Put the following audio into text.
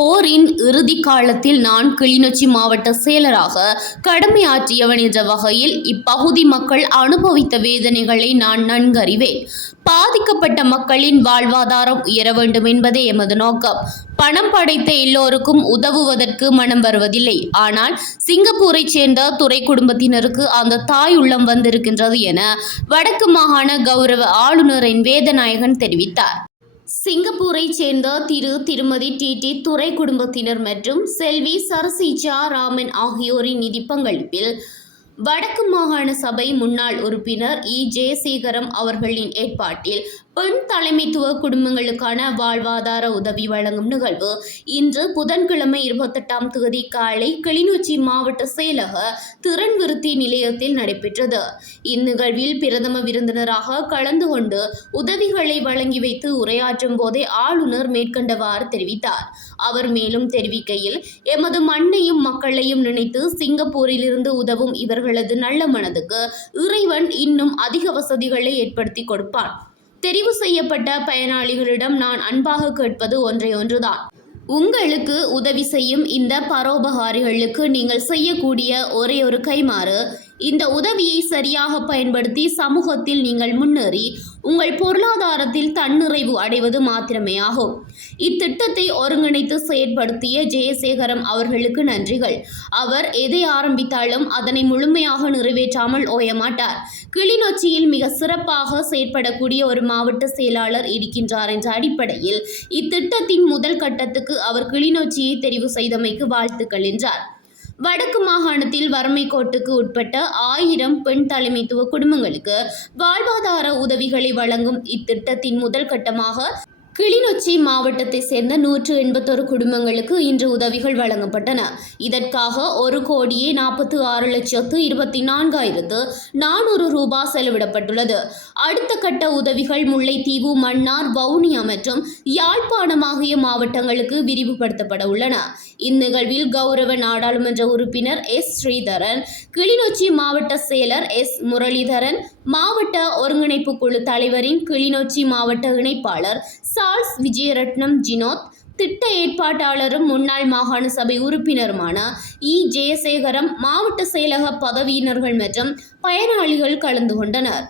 போரின் இறுதி காலத்தில் நான் கிளிநொச்சி மாவட்ட செயலராக கடமையாற்றியவன் என்ற வகையில் இப்பகுதி மக்கள் அனுபவித்த வேதனைகளை நான் நன்கறிவேன். பாதிக்கப்பட்ட மக்களின் வாழ்வாதாரம் உயர வேண்டும் என்பதே எமது நோக்கம். பணம் படைத்த எல்லோருக்கும் உதவுவதற்கு மனம் வருவதில்லை. ஆனால் சிங்கப்பூரைச் சேர்ந்த துறை குடும்பத்தினருக்கு அந்த தாய் உள்ளம் வந்திருக்கின்றது என வடக்கு மாகாண கௌரவ ஆளுநரின் வேதநாயகன் தெரிவித்தார். சிங்கப்பூரைச் சேர்ந்த திரு திருமதி டி டி துறை குடும்பத்தினர் மற்றும் செல்வி சரசிஜா ராமன் ஆகியோரின் நிதி பங்களிப்பில் வடக்கு மாகாண சபை முன்னாள் உறுப்பினர் இ. ஜெயசேகரம் அவர்களின் ஏற்பாட்டில் பெண் தலைமைத்துவ குடும்பங்களுக்கான வாழ்வாதார உதவி வழங்கும் நிகழ்வு. இன்று புதன்கிழமை இருபத்தெட்டாம் தேதி காலை கிளிநொச்சி மாவட்ட செயலக திறன் விருத்தி நிலையத்தில் நடைபெற்றது. இந்நிகழ்வில் பிரதம விருந்தினராக கலந்து கொண்டு உதவிகளை வழங்கி வைத்து உரையாற்றும் போதே ஆளுநர் மேற்கண்டவாறு தெரிவித்தார். அவர் மேலும் தெரிவிக்கையில் எமது மண்ணையும் மக்களையும் நினைத்து சிங்கப்பூரிலிருந்து உதவும் இவர்களது நல்ல மனதுக்கு இறைவன் இன்னும் அதிக வசதிகளை ஏற்படுத்தி கொடுப்பான். தெரிவு செய்யப்பட்ட பயனாளிகளிடம் நான் அன்பாக கேட்பது ஒன்றை ஒன்றுதான். உங்களுக்கு உதவி செய்யும் இந்த பரோபகாரிகளுக்கு நீங்கள் செய்யக்கூடிய ஒரே ஒரு கைமாறு இந்த உதவியை சரியாக பயன்படுத்தி சமூகத்தில் நீங்கள் முன்னேறி உங்கள் பொருளாதாரத்தில் தன்னிறைவு அடைவது மாத்திரமே ஆகும். இத்திட்டத்தை ஒருங்கிணைத்து செயற்படுத்திய ஜெயசேகரம் அவர்களுக்கு நன்றிகள். அவர் எதை ஆரம்பித்தாலும் அதனை முழுமையாக நிறைவேற்றாமல் ஓயமாட்டார் கிளிநொச்சியில் மிக சிறப்பாக செயற்படக்கூடிய ஒரு மாவட்ட செயலாளர் இருக்கின்றார் என்ற அடிப்படையில் இத்திட்டத்தின் முதல் கட்டத்துக்கு அவர் கிளிநொச்சியை தெரிவு செய்தமைக்கு வாழ்த்துக்கள் என்றார். வடக்கு மாகாணத்தில் வறுமை கோட்டுக்கு உட்பட்ட ஆயிரம் பெண் தலைமைத்துவ குடும்பங்களுக்கு வாழ்வாதார உதவிகளை வழங்கும் இத்திட்டத்தின் முதல் கட்டமாக கிளிநொச்சி மாவட்டத்தை சேர்ந்த நூற்று எண்பத்தொரு குடும்பங்களுக்கு இன்று உதவிகள் வழங்கப்பட்டன. இதற்காக ஒரு கோடியே நாற்பத்தி ஆறு லட்சத்து இருபத்தி நான்காயிரத்து நானூறு ரூபாய் செலவிடப்பட்டுள்ளது. அடுத்த கட்ட உதவிகள் முல்லைத்தீவு மன்னார் வவுனியா மற்றும் யாழ்ப்பாணம் ஆகிய மாவட்டங்களுக்கு விரிவுபடுத்தப்பட உள்ளன. இந்நிகழ்வில் கௌரவ நாடாளுமன்ற உறுப்பினர் எஸ். ஸ்ரீதரன் கிளிநொச்சி மாவட்ட செயலர் எஸ். முரளிதரன் மாவட்ட ஒருங்கிணைப்பு குழு தலைவரின் கிளிநொச்சி மாவட்ட இணைப்பாளர் சா. சார்ல்ஸ் விஜயரட்னம் ஜினோத் திட்ட ஏற்பாட்டாளரும் முன்னாள் மாகாண சபை உறுப்பினருமான இ. ஜெயசேகரம் மாவட்ட செயலக பதவியினர்கள் மற்றும் பயனாளிகள் கலந்து கொண்டனர்.